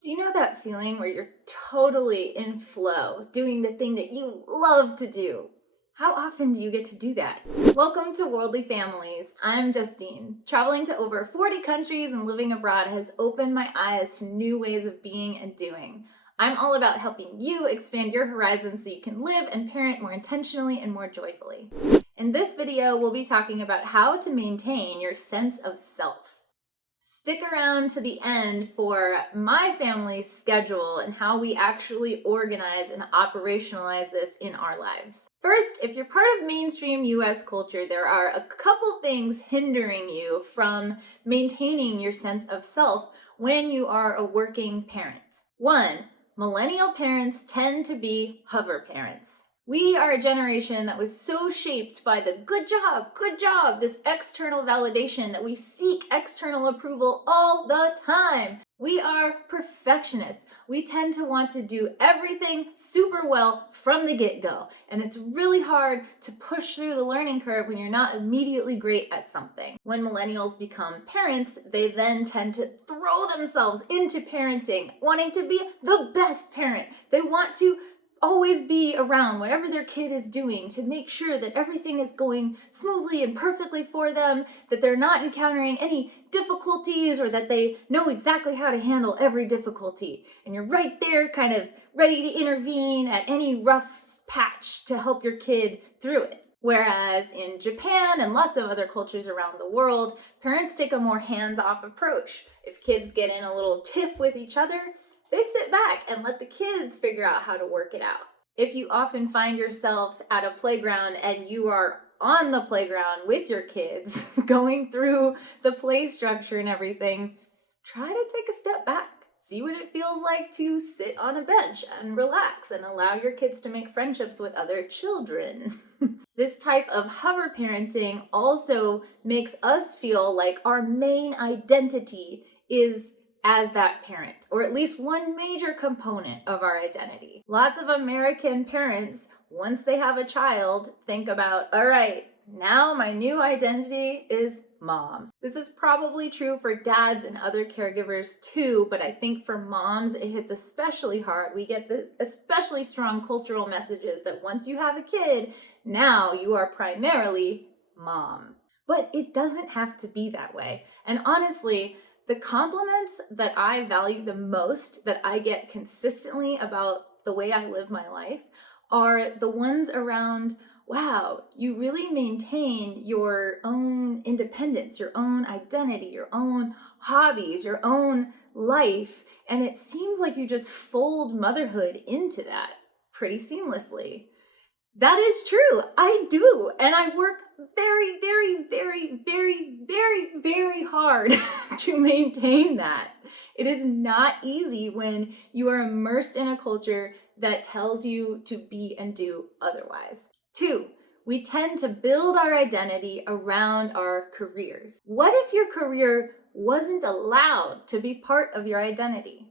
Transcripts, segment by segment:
Do you know that feeling where you're totally in flow, doing the thing that you love to do? How often do you get to do that? Welcome to Worldly Families. I'm Justine. Traveling to over 40 countries and living abroad has opened my eyes to new ways of being and doing. I'm all about helping you expand your horizons so you can live and parent more intentionally and more joyfully. In this video, we'll be talking about how to maintain your sense of self. Stick around to the end for my family's schedule and how we actually organize and operationalize this in our lives. First, if you're part of mainstream US culture, there are a couple things hindering you from maintaining your sense of self when you are a working parent. One, millennial parents tend to be hover parents. We are a generation that was so shaped by the good job, this external validation that we seek external approval all the time. We are perfectionists. We tend to want to do everything super well from the get-go. And it's really hard to push through the learning curve when you're not immediately great at something. When millennials become parents, they then tend to throw themselves into parenting, wanting to be the best parent. They want to always be around whatever their kid is doing to make sure that everything is going smoothly and perfectly for them, that they're not encountering any difficulties, or that they know exactly how to handle every difficulty. And you're right there kind of ready to intervene at any rough patch to help your kid through it. Whereas in Japan and lots of other cultures around the world, parents take a more hands-off approach. If kids get in a little tiff with each other, they sit back and let the kids figure out how to work it out. If you often find yourself at a playground and you are on the playground with your kids, going through the play structure and everything, try to take a step back. See what it feels like to sit on a bench and relax and allow your kids to make friendships with other children. This type of hover parenting also makes us feel like our main identity is as that parent, or at least one major component of our identity. Lots of American parents, once they have a child, think about, all right, now my new identity is mom. This is probably true for dads and other caregivers too, but I think for moms, it hits especially hard. We get this especially strong cultural messages that once you have a kid, now you are primarily mom. But it doesn't have to be that way. And honestly, the compliments that I value the most, that I get consistently about the way I live my life, are the ones around, wow, you really maintain your own independence, your own identity, your own hobbies, your own life, and it seems like you just fold motherhood into that pretty seamlessly. That is true. I do. And I work very, very, very, very, very, very hard to maintain that. It is not easy when you are immersed in a culture that tells you to be and do otherwise. Two, we tend to build our identity around our careers. What if your career wasn't allowed to be part of your identity?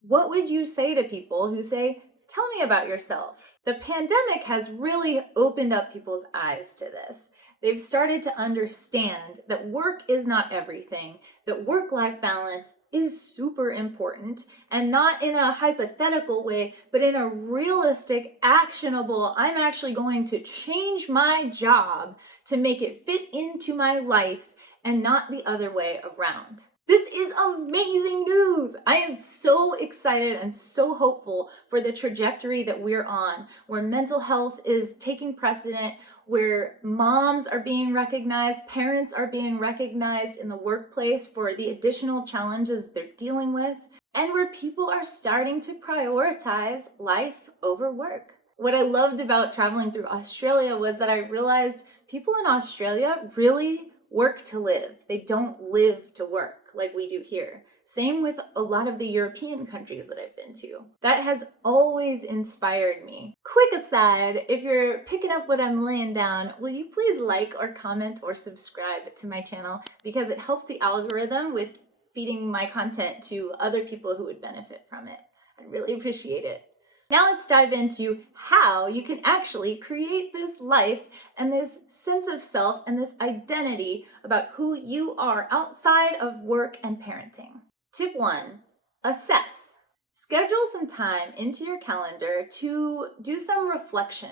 What would you say to people who say, tell me about yourself? The pandemic has really opened up people's eyes to this. They've started to understand that work is not everything, that work-life balance is super important, and not in a hypothetical way, but in a realistic, actionable, I'm actually going to change my job to make it fit into my life and not the other way around. This is amazing news. I am so excited and so hopeful for the trajectory that we're on, where mental health is taking precedent, where moms are being recognized, parents are being recognized in the workplace for the additional challenges they're dealing with, and where people are starting to prioritize life over work. What I loved about traveling through Australia was that I realized people in Australia really work to live. They don't live to work like we do here. Same with a lot of the European countries that I've been to. That has always inspired me. Quick aside, if you're picking up what I'm laying down, will you please like or comment or subscribe to my channel, because it helps the algorithm with feeding my content to other people who would benefit from it. I really appreciate it. Now let's dive into how you can actually create this life and this sense of self and this identity about who you are outside of work and parenting. Tip 1, Assess. Schedule some time into your calendar to do some reflection,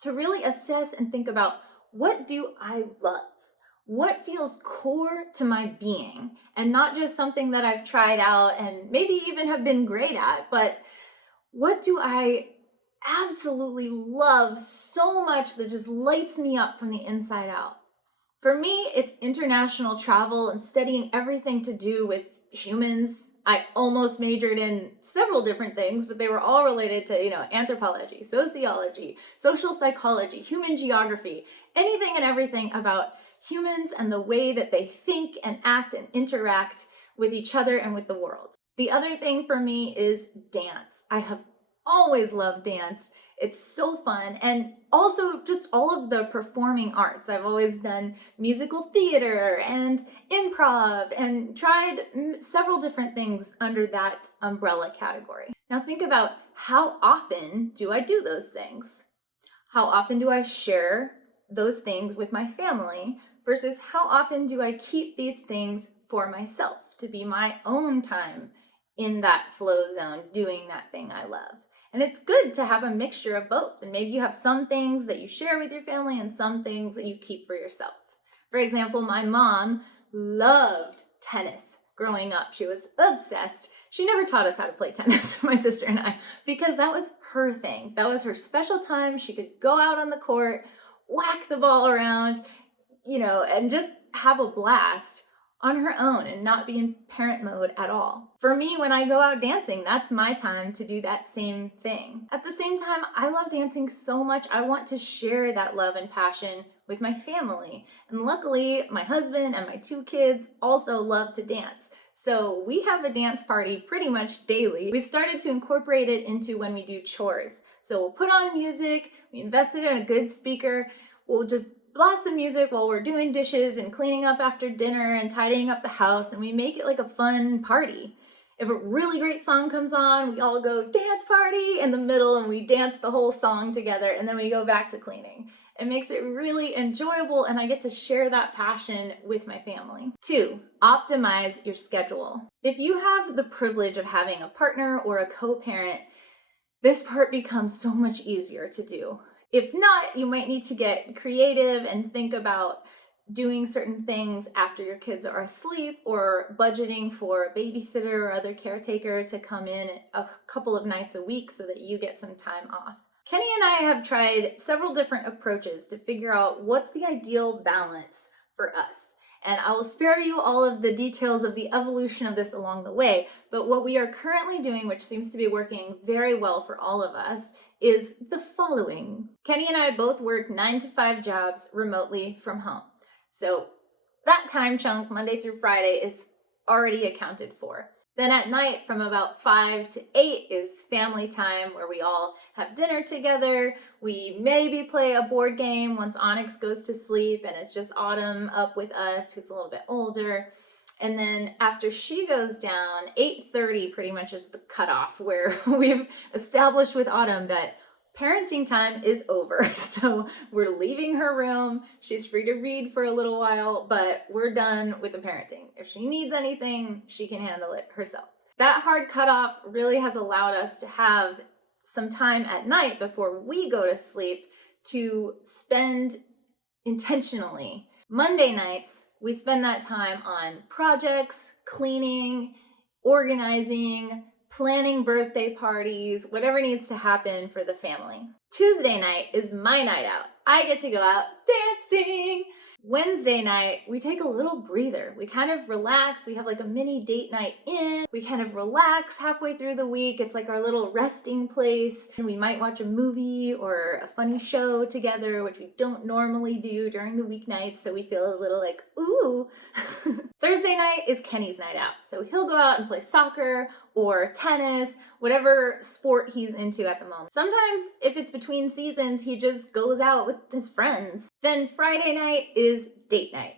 to really assess and think about, what do I love? What feels core to my being, and not just something that I've tried out and maybe even have been great at, but what do I absolutely love so much that just lights me up from the inside out? For me, it's international travel and studying everything to do with humans. I almost majored in several different things, but they were all related to, anthropology, sociology, social psychology, human geography, anything and everything about humans and the way that they think and act and interact with each other and with the world. The other thing for me is dance. I have always loved dance. It's so fun. And also just all of the performing arts. I've always done musical theater and improv and tried several different things under that umbrella category. Now think about, how often do I do those things? How often do I share those things with my family versus how often do I keep these things for myself to be my own time in that flow zone doing that thing I love? And it's good to have a mixture of both. And maybe you have some things that you share with your family and some things that you keep for yourself. For example, my mom loved tennis growing up. She was obsessed. She never taught us how to play tennis, my sister and I, because that was her thing. That was her special time. She could go out on the court, whack the ball around, and just have a blast on her own and not be in parent mode at all. For me, when I go out dancing, that's my time to do that same thing. At the same time, I love dancing so much. I want to share that love and passion with my family. And luckily, my husband and my 2 kids also love to dance. So we have a dance party pretty much daily. We've started to incorporate it into when we do chores. So we'll put on music, we invested in a good speaker, we'll just blast the music while we're doing dishes and cleaning up after dinner and tidying up the house, and we make it like a fun party. If a really great song comes on, we all go dance party in the middle and we dance the whole song together, and then we go back to cleaning. It makes it really enjoyable, and I get to share that passion with my family. 2, optimize your schedule. If you have the privilege of having a partner or a co-parent, this part becomes so much easier to do. If not, you might need to get creative and think about doing certain things after your kids are asleep, or budgeting for a babysitter or other caretaker to come in a couple of nights a week so that you get some time off. Kenny and I have tried several different approaches to figure out what's the ideal balance for us. And I will spare you all of the details of the evolution of this along the way, but what we are currently doing, which seems to be working very well for all of us, is the following. Kenny and I both work 9-to-5 jobs remotely from home. So that time chunk, Monday through Friday, is already accounted for. Then at night from about 5 to 8 is family time, where we all have dinner together. We maybe play a board game once Onyx goes to sleep and it's just Autumn up with us, who's a little bit older. And then after she goes down, 8:30 pretty much is the cutoff, where we've established with Autumn that parenting time is over. So we're leaving her room. She's free to read for a little while, but we're done with the parenting. If she needs anything, she can handle it herself. That hard cutoff really has allowed us to have some time at night before we go to sleep to spend intentionally. Monday nights, we spend that time on projects, cleaning, organizing, planning birthday parties, whatever needs to happen for the family. Tuesday night is my night out. I get to go out dancing. Wednesday night, we take a little breather. We kind of relax. We have like a mini date night in. We kind of relax halfway through the week. It's like our little resting place. And we might watch a movie or a funny show together, which we don't normally do during the weeknights. So we feel a little like, ooh. Thursday night is Kenny's night out. So he'll go out and play soccer or tennis, whatever sport he's into at the moment. Sometimes if it's between seasons, he just goes out with his friends. Then Friday night is date night.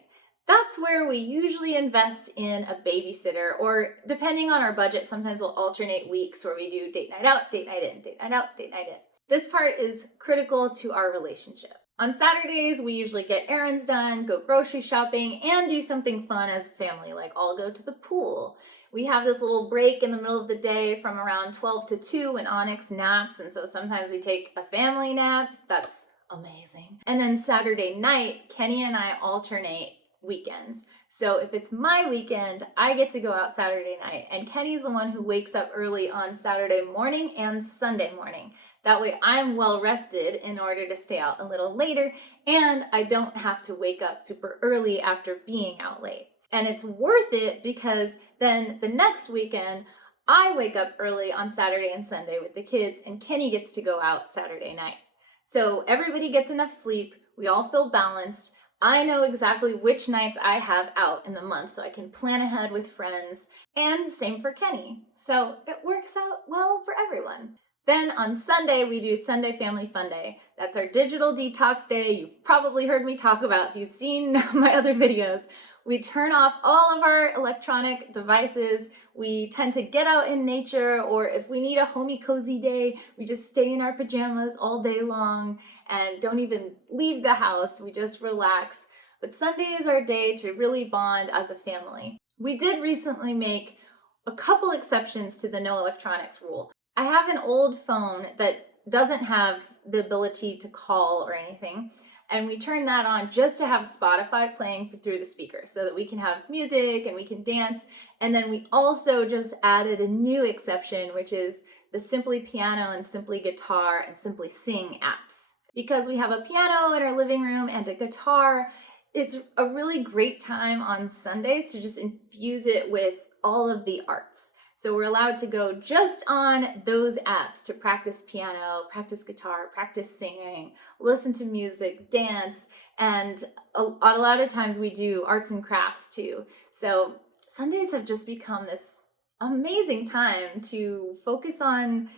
That's where we usually invest in a babysitter, or depending on our budget, sometimes we'll alternate weeks where we do date night out, date night in, date night out, date night in. This part is critical to our relationship. On Saturdays, we usually get errands done, go grocery shopping, and do something fun as a family, like all go to the pool. We have this little break in the middle of the day from around 12 to 2 when Onyx naps, and so sometimes we take a family nap. That's amazing. And then Saturday night, Kenny and I alternate weekends. So if it's my weekend, I get to go out Saturday night, and Kenny's the one who wakes up early on Saturday morning and Sunday morning. That way I'm well rested in order to stay out a little later, and I don't have to wake up super early after being out late. And it's worth it because then the next weekend, I wake up early on Saturday and Sunday with the kids, and Kenny gets to go out Saturday night. So everybody gets enough sleep, we all feel balanced. I know exactly which nights I have out in the month so I can plan ahead with friends, and same for Kenny. So it works out well for everyone. Then on Sunday, we do Sunday Family Fun Day. That's our digital detox day. You've probably heard me talk about if you've seen my other videos. We turn off all of our electronic devices. We tend to get out in nature, or if we need a homey cozy day, we just stay in our pajamas all day long and don't even leave the house. We just relax. But Sunday is our day to really bond as a family. We did recently make a couple exceptions to the no electronics rule. I have an old phone that doesn't have the ability to call or anything, and we turn that on just to have Spotify playing through the speaker so that we can have music and we can dance. And then we also just added a new exception, which is the Simply Piano and Simply Guitar and Simply Sing apps. Because we have a piano in our living room and a guitar, it's a really great time on Sundays to just infuse it with all of the arts. So we're allowed to go just on those apps to practice piano, practice guitar, practice singing, listen to music, dance, and a lot of times we do arts and crafts too. So Sundays have just become this amazing time to focus on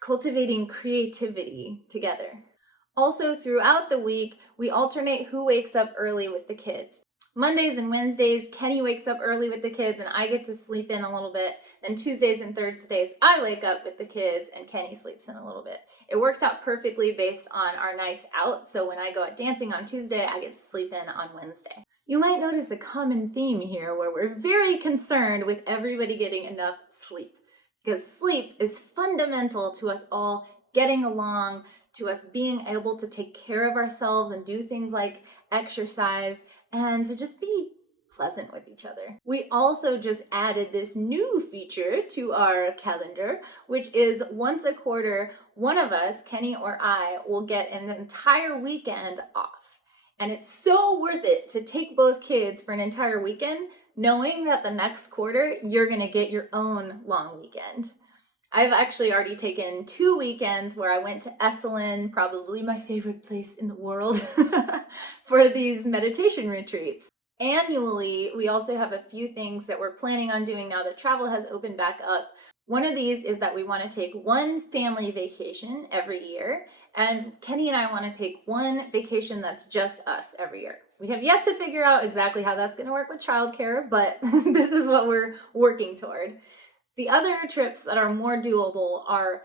cultivating creativity together. Also, throughout the week, we alternate who wakes up early with the kids. Mondays and Wednesdays, Kenny wakes up early with the kids and I get to sleep in a little bit. Then Tuesdays and Thursdays, I wake up with the kids and Kenny sleeps in a little bit. It works out perfectly based on our nights out. So when I go out dancing on Tuesday, I get to sleep in on Wednesday. You might notice a common theme here where we're very concerned with everybody getting enough sleep, because sleep is fundamental to us all getting along, to us being able to take care of ourselves and do things like exercise and to just be pleasant with each other. We also just added this new feature to our calendar, which is once a quarter, one of us, Kenny or I, will get an entire weekend off. And it's so worth it to take both kids for an entire weekend, knowing that the next quarter, you're gonna get your own long weekend. I've actually already taken 2 weekends where I went to Esalen, probably my favorite place in the world, for these meditation retreats. Annually, we also have a few things that we're planning on doing now that travel has opened back up. One of these is that we want to take one family vacation every year, and Kenny and I want to take one vacation that's just us every year. We have yet to figure out exactly how that's going to work with childcare, but this is what we're working toward. The other trips that are more doable are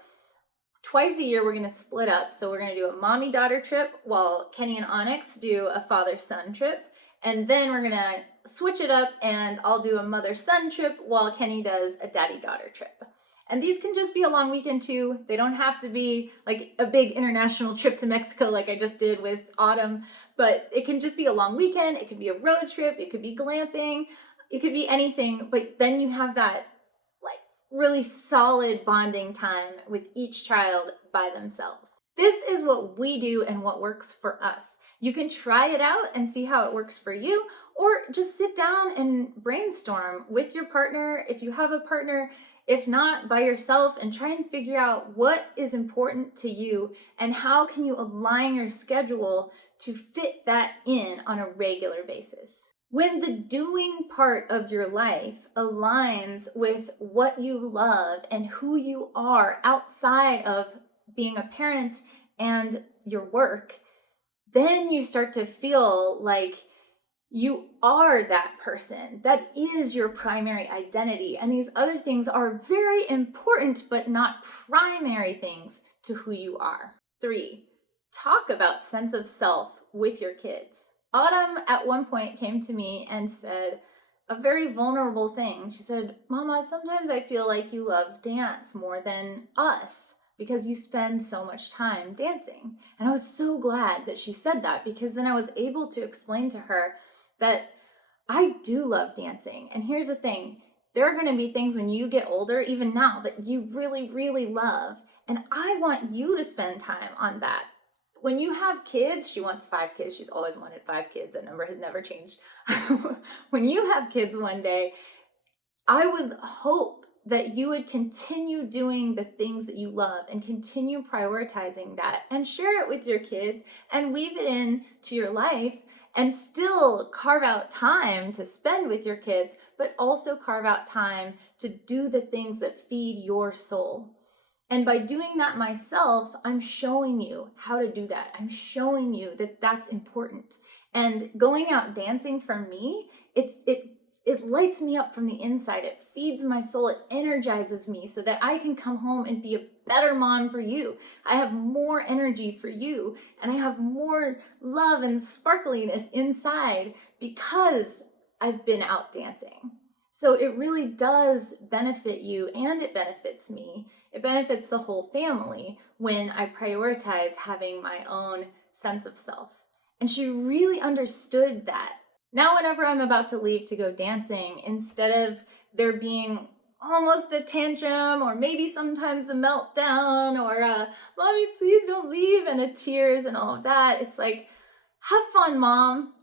twice a year we're going to split up. So we're going to do a mommy-daughter trip while Kenny and Onyx do a father-son trip. And then we're going to switch it up and I'll do a mother-son trip while Kenny does a daddy-daughter trip. And these can just be a long weekend too. They don't have to be like a big international trip to Mexico like I just did with Autumn, but it can just be a long weekend. It could be a road trip. It could be glamping. It could be anything, but then you have that really solid bonding time with each child by themselves. This is what we do and what works for us. You can try it out and see how it works for you, or just sit down and brainstorm with your partner if you have a partner, if not by yourself, and try and figure out what is important to you and how can you align your schedule to fit that in on a regular basis. When the doing part of your life aligns with what you love and who you are outside of being a parent and your work, then you start to feel like you are that person. That is your primary identity. And these other things are very important, but not primary things to who you are. 3, talk about sense of self with your kids. Autumn at one point came to me and said, a very vulnerable thing. She said, "Mama, sometimes I feel like you love dance more than us because you spend so much time dancing." And I was so glad that she said that, because then I was able to explain to her that I do love dancing. And here's the thing, there are going to be things when you get older, even now, that you really, really love. And I want you to spend time on that. When you have kids, she wants 5 kids. She's always wanted 5 kids. That number has never changed. When you have kids one day, I would hope that you would continue doing the things that you love and continue prioritizing that and share it with your kids and weave it into your life, and still carve out time to spend with your kids, but also carve out time to do the things that feed your soul. And by doing that myself, I'm showing you how to do that. I'm showing you that that's important. And going out dancing for me, it lights me up from the inside. It feeds my soul. It energizes me so that I can come home and be a better mom for you. I have more energy for you, and I have more love and sparkliness inside because I've been out dancing. So it really does benefit you, and it benefits me. It benefits the whole family when I prioritize having my own sense of self. And she really understood that. Now, whenever I'm about to leave to go dancing, instead of there being almost a tantrum, or maybe sometimes a meltdown, or "Mommy, please don't leave," and a tears and all of that, it's like, have fun, Mom.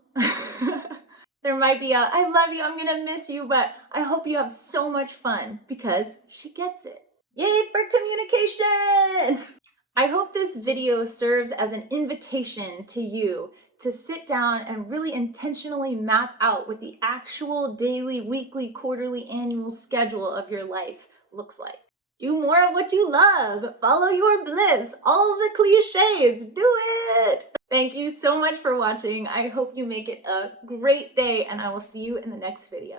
There might be a "I love you, I'm gonna miss you, but I hope you have so much fun," because she gets it. Yay for communication! I hope this video serves as an invitation to you to sit down and really intentionally map out what the actual daily, weekly, quarterly, annual schedule of your life looks like. Do more of what you love. Follow your bliss. All the cliches. Do it! Thank you so much for watching. I hope you make it a great day, and I will see you in the next video.